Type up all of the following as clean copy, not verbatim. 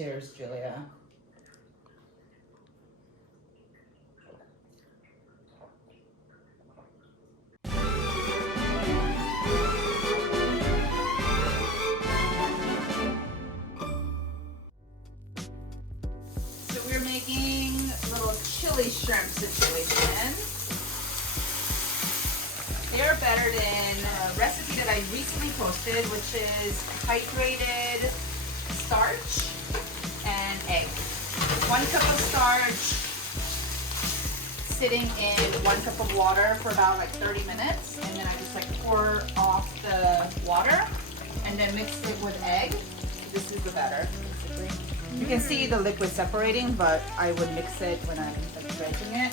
Cheers, Julia. So we're making a little chili shrimp situation. They're better than a recipe that I recently posted, which is hydrated starch and egg. 1 cup of starch sitting in 1 cup of water for about like 30 minutes, and then I just like pour off the water and then mix it with egg. This is the batter, basically. You can see the liquid separating, but I would mix it when I'm like dredging it.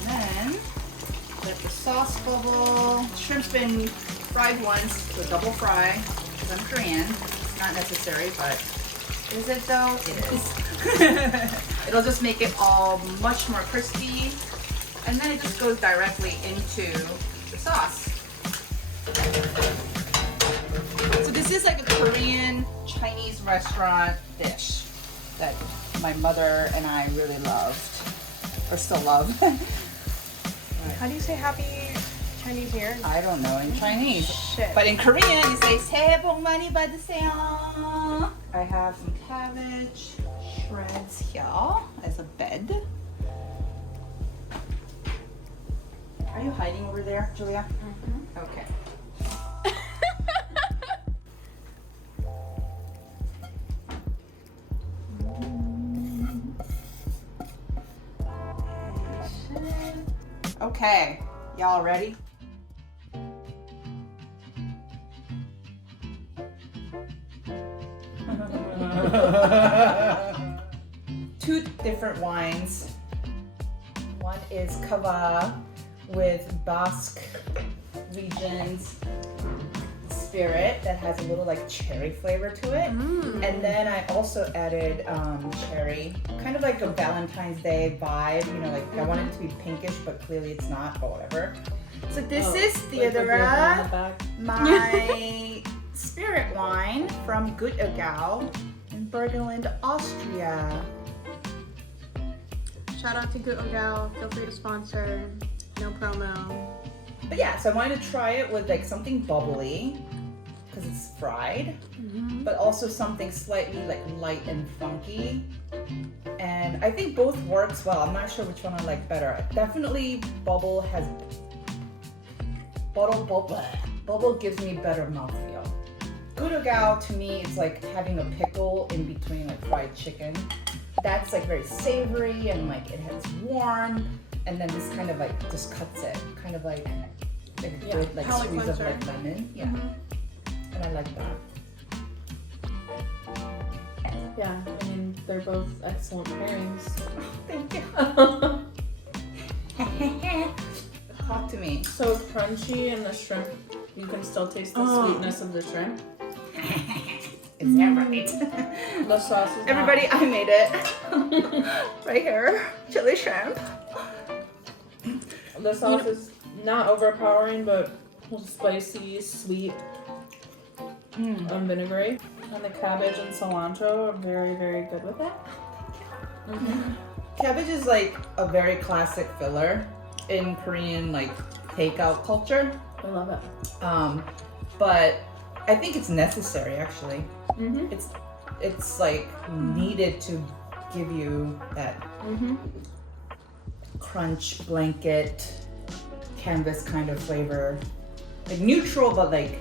And then let the sauce bubble. Shrimp's been fried once, so double fry, because I'm Korean. It's not necessary, but is it though? It is. It'll just make it all much more crispy. And then it just goes directly into the sauce. So this is like a Korean Chinese restaurant dish that my mother and I really loved, or still love. How do you say happy Chinese New Year? I don't know in Chinese. Shit. But in Korean, you say 새해 복 많이 받으세요. I have some cabbage shreds here as a bed. Are you hiding over there, Julia? Mm-hmm. Okay. Okay, y'all ready? Two different wines. One is Cava with Basque regions spirit that has a little like cherry flavor to it. And then I also added cherry, kind of like a Valentine's Day vibe, you know, like I wanted it to be pinkish, but clearly it's not, but whatever. So this is Theodora, my spirit wine from Good Agau in Burgenland, Austria. Shout out to Good Gal. Feel free to sponsor. No promo. But yeah, so I wanted to try it with like something bubbly, because it's fried, but also something slightly like light and funky. And I think both works well. I'm not sure which one I like better. Definitely bubble gives me better mouthfeel. Gudogao to me is like having a pickle in between like fried chicken. That's like very savory and like it's warm, and then this kind of like just cuts it, kind of like a good like squeeze of like lemon. Yeah. And I like that. Yeah, I mean, they're both excellent pairings. Thank you. Talk to me. So crunchy, and the shrimp, you can still taste the sweetness of the shrimp. Is that right? The sauce is Everybody, I made it. Right here. Chili shrimp. The sauce is not overpowering, but spicy, sweet, and vinegary. And the cabbage and cilantro are very, very good with it. Cabbage is like a very classic filler in Korean like takeout culture. I love it. But I think it's necessary actually. It's like needed to give you that crunch blanket canvas kind of flavor, like neutral but like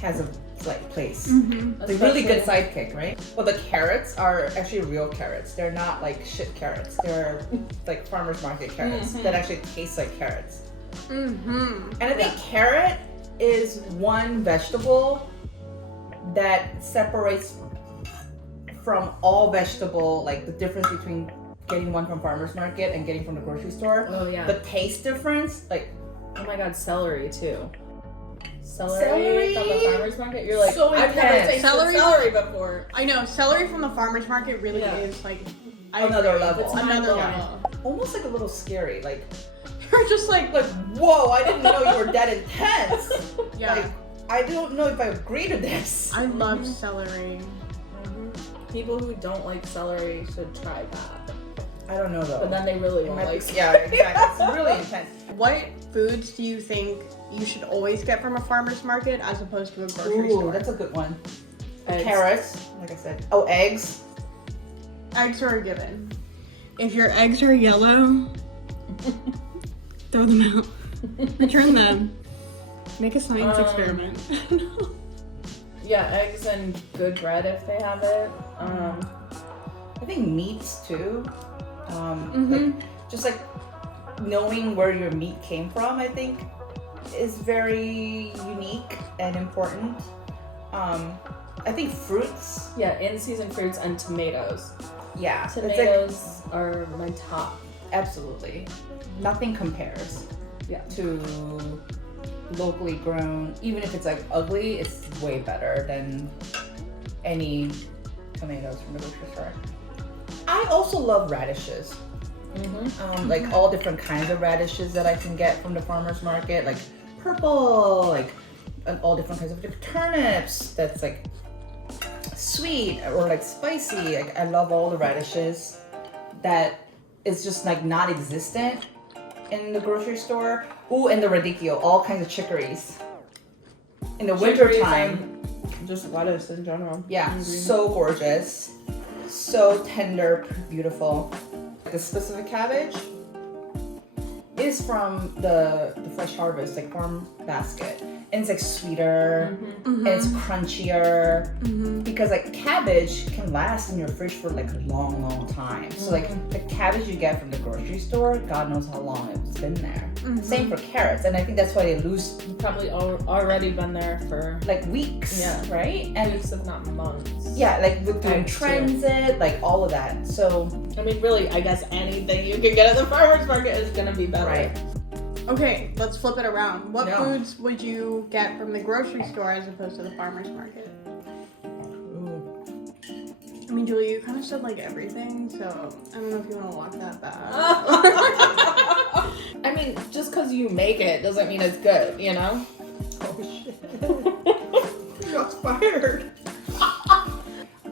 has a slight place. It's a really good sidekick, right? Well, the carrots are actually real carrots. They're not like shit carrots. They're like farmer's market carrots that actually taste like carrots. And I think carrot is one vegetable that separates from all vegetable, like the difference between getting one from farmer's market and getting from the grocery store. Oh yeah. The taste difference, like, oh my god, celery too. Celery from the farmer's market. You're like, so I've never intense. tasted celery before. I know, celery from the farmer's market really is like another level. It's Another mind-blowing. level. Almost like a little scary, like You're just like whoa, I didn't know you were that intense. yeah. Like, I don't know if I agree to this. I love celery. People who don't like celery should try that. I don't know though. But then they really won't like it. Yeah, exactly. It's really intense. What foods do you think you should always get from a farmer's market as opposed to a grocery store? That's a good one. Eggs. Carrots, like I said. Oh, eggs. Eggs are a given. If your eggs are yellow, throw them out. Return them. Make a science experiment. Yeah, eggs and good bread if they have it. I think meats too. Like, just like knowing where your meat came from, I think, is very unique and important. I think fruits. Yeah, in-season fruits and tomatoes. Yeah, it's like, Tomatoes are my top. absolutely. Nothing compares. Yeah. To locally grown, even if it's like ugly, it's way better than any tomatoes from the grocery store. I also love radishes. Like all different kinds of radishes that I can get from the farmer's market, like purple, like and all different kinds of turnips that's like sweet or like spicy. Like I love all the radishes that is just like not existent in the grocery store. Ooh, and the radicchio, all kinds of chicories. In the winter time, Just lettuce in general. yeah, so gorgeous, so tender, beautiful. The specific cabbage is from the fresh harvest, like farm basket, and it's like sweeter, and it's crunchier, because like cabbage can last in your fridge for like a long time. So like the cabbage you get from the grocery store, God knows how long it's been there. Same for carrots, and I think that's why they lose Probably already been there for like weeks, Yeah. right? And weeks, if not months. yeah, like with doing Eggs, too. transit, like all of that. So I mean, really, I guess anything you can get at the farmer's market is gonna be better. right. Okay, let's flip it around. What Yeah. foods would you get from the grocery store as opposed to the farmer's market? Ooh. I mean, Julie, you kind of said like everything, so I don't know if you want to walk that back. I mean, just because you make it doesn't mean it's good, you know? Oh shit. Shots fired.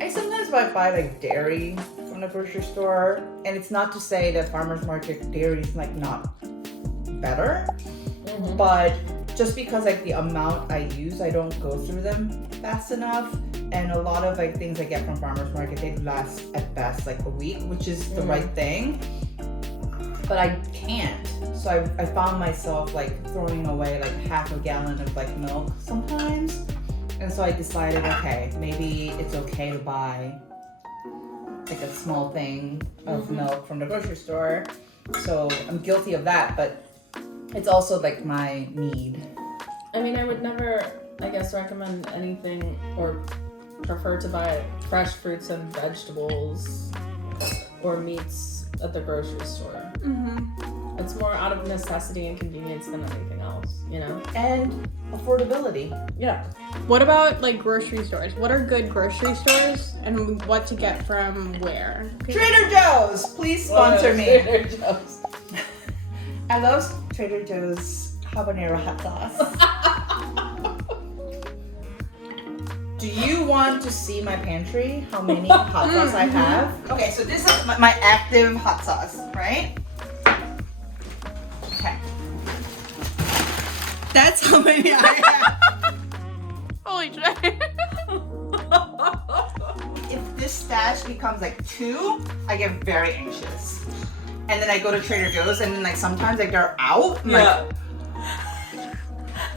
I sometimes buy like dairy from the grocery store, and it's not to say that farmers market dairy is like not better, but just because like the amount I use, I don't go through them fast enough, and a lot of like things I get from farmers market, they last at best like a week, which is the right thing, but I can't. So I found myself like throwing away like half a gallon of like milk sometimes. And so I decided, okay, maybe it's okay to buy like a small thing of milk from the grocery store. So I'm guilty of that, but it's also like my need. I mean, I would never, I guess, recommend anything or prefer to buy fresh fruits and vegetables or meats at the grocery store. It's more out of necessity and convenience than anything else, you know? And affordability. Yeah. What about like grocery stores? What are good grocery stores and what to get from where? Trader Joe's, please sponsor me. Trader Joe's. I love Trader Joe's habanero hot sauce. Do you want to see my pantry? How many hot sauce I have? Okay, so this is my active hot sauce, right? Okay. That's how many I have. Holy shit. If this stash becomes like 2, I get very anxious. And then I go to Trader Joe's, and then like sometimes like they're out. I'm Yeah.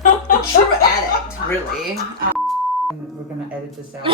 like, a true addict, really. We're gonna edit this out.